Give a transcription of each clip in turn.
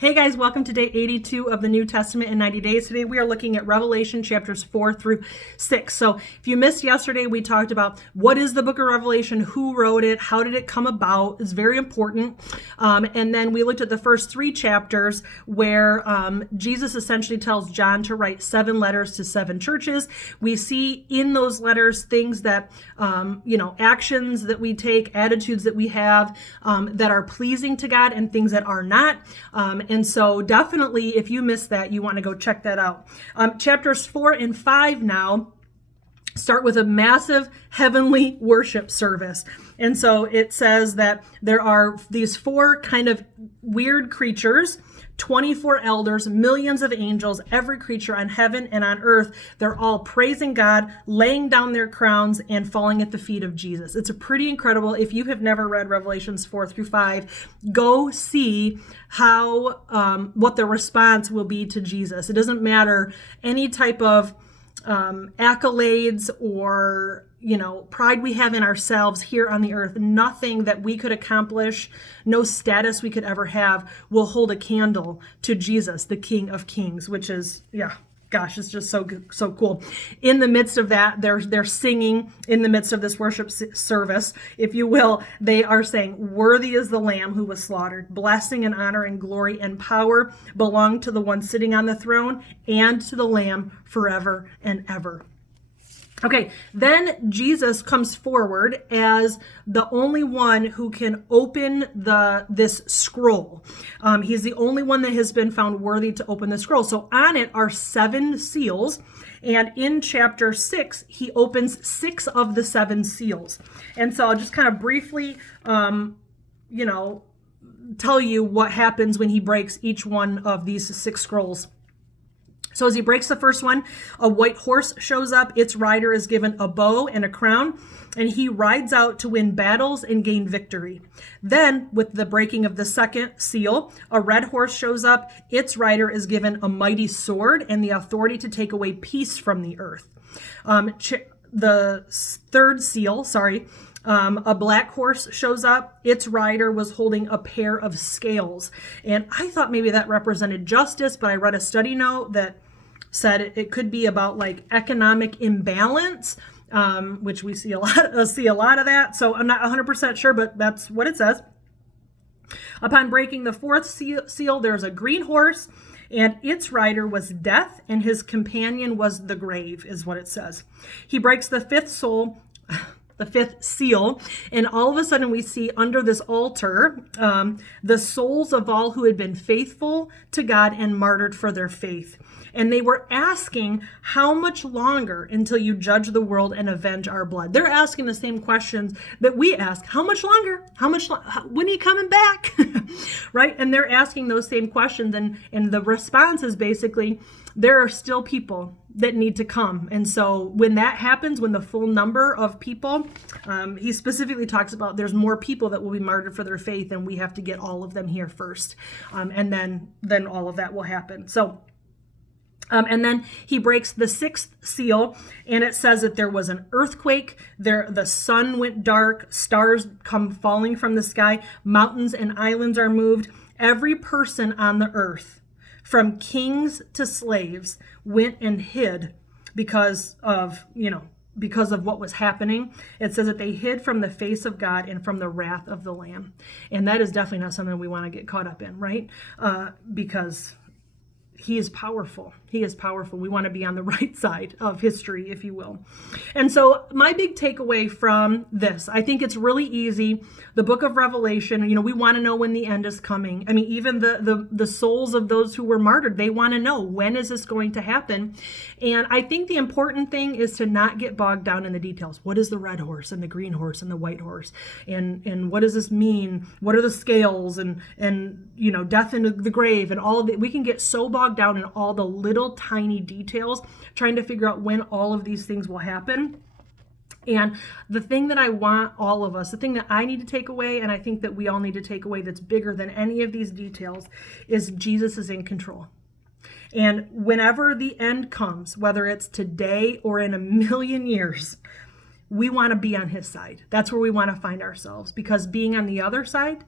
Hey guys, welcome to day 82 of the New Testament in 90 days. Today we are looking at Revelation chapters 4 through 6. So if you missed yesterday, we talked about what is the book of Revelation, who wrote it, how did it come about. It's very important. And then we looked at the first three chapters where Jesus essentially tells John to write 7 letters to 7 churches. We see in those letters things that, actions that we take, attitudes that we have that are pleasing to God and things that are not. And so definitely, if you missed that, you want to go check that out. Chapters 4 and 5 now start with a massive heavenly worship service. And so it says that there are these 4 kind of weird creatures, 24 elders, millions of angels, every creature on heaven and on earth. They're all praising God, laying down their crowns, and falling at the feet of Jesus. It's a pretty incredible. If you have never read Revelations 4 through 5, go see how what the response will be to Jesus. It doesn't matter any type of accolades or pride we have in ourselves here on the earth. Nothing that we could accomplish, no status we could ever have will hold a candle to Jesus, the King of Kings, which is, it's just so cool. In the midst of that, they're singing in the midst of this worship service, if you will. They are saying, "Worthy is the Lamb who was slaughtered. Blessing and honor and glory and power belong to the one sitting on the throne and to the Lamb forever and ever." Okay, then Jesus comes forward as the only one who can open this scroll. He's the only one that has been found worthy to open the scroll. So on it are 7 seals, and in chapter 6, he opens 6 of the 7 seals. And so I'll just kind of briefly, tell you what happens when he breaks each one of these 6 scrolls. So as he breaks the first one, a white horse shows up. Its rider is given a bow and a crown, and he rides out to win battles and gain victory. Then, with the breaking of the second seal, a red horse shows up. Its rider is given a mighty sword and the authority to take away peace from the earth. The third seal, a black horse shows up. Its rider was holding a pair of scales. And I thought maybe that represented justice, but I read a study note that said it could be about like economic imbalance, which we see a lot of that. So I'm not 100% sure, but that's what it says. Upon breaking the fourth seal, there's a green horse, and its rider was death, and his companion was the grave, is what it says. He breaks the fifth seal, and all of a sudden we see under this altar the souls of all who had been faithful to God and martyred for their faith. And they were asking, how much longer until you judge the world and avenge our blood? They're asking the same questions that we ask. How much longer? When are you coming back? Right? And they're asking those same questions. And the response is basically, there are still people that need to come. And so when that happens, when the full number of people, he specifically talks about there's more people that will be martyred for their faith, and we have to get all of them here first. And then all of that will happen. So and then he breaks the 6th seal, and it says that there was an earthquake. The sun went dark, stars come falling from the sky, mountains and islands are moved. Every person on the earth, from kings to slaves, went and hid because of what was happening. It says that they hid from the face of God and from the wrath of the Lamb. And that is definitely not something we want to get caught up in, right? Because he is powerful. He is powerful. We want to be on the right side of history, if you will. And so my big takeaway from this, I think it's really easy. The book of Revelation, we want to know when the end is coming. I mean, even the souls of those who were martyred, they want to know, when is this going to happen? And I think the important thing is to not get bogged down in the details. What is the red horse and the green horse and the white horse? And what does this mean? What are the scales and death in the grave and all of it? We can get so bogged down in all the little tiny details, trying to figure out when all of these things will happen. And the thing that I want all of us, the thing that I need to take away, and I think that we all need to take away that's bigger than any of these details, is Jesus is in control. And whenever the end comes, whether it's today or in a million years, we want to be on his side. That's where we want to find ourselves, because being on the other side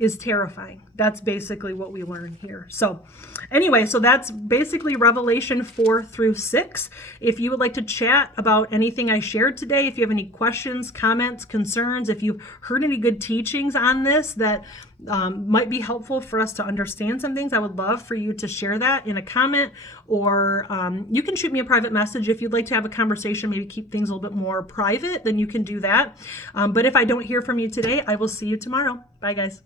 is terrifying. That's basically what we learn here. So anyway, so that's basically Revelation 4-6. If you would like to chat about anything I shared today, if you have any questions, comments, concerns, if you've heard any good teachings on this that might be helpful for us to understand some things, I would love for you to share that in a comment, or you can shoot me a private message if you'd like to have a conversation, maybe keep things a little bit more private, then you can do that. But if I don't hear from you today, I will see you tomorrow. Bye, guys.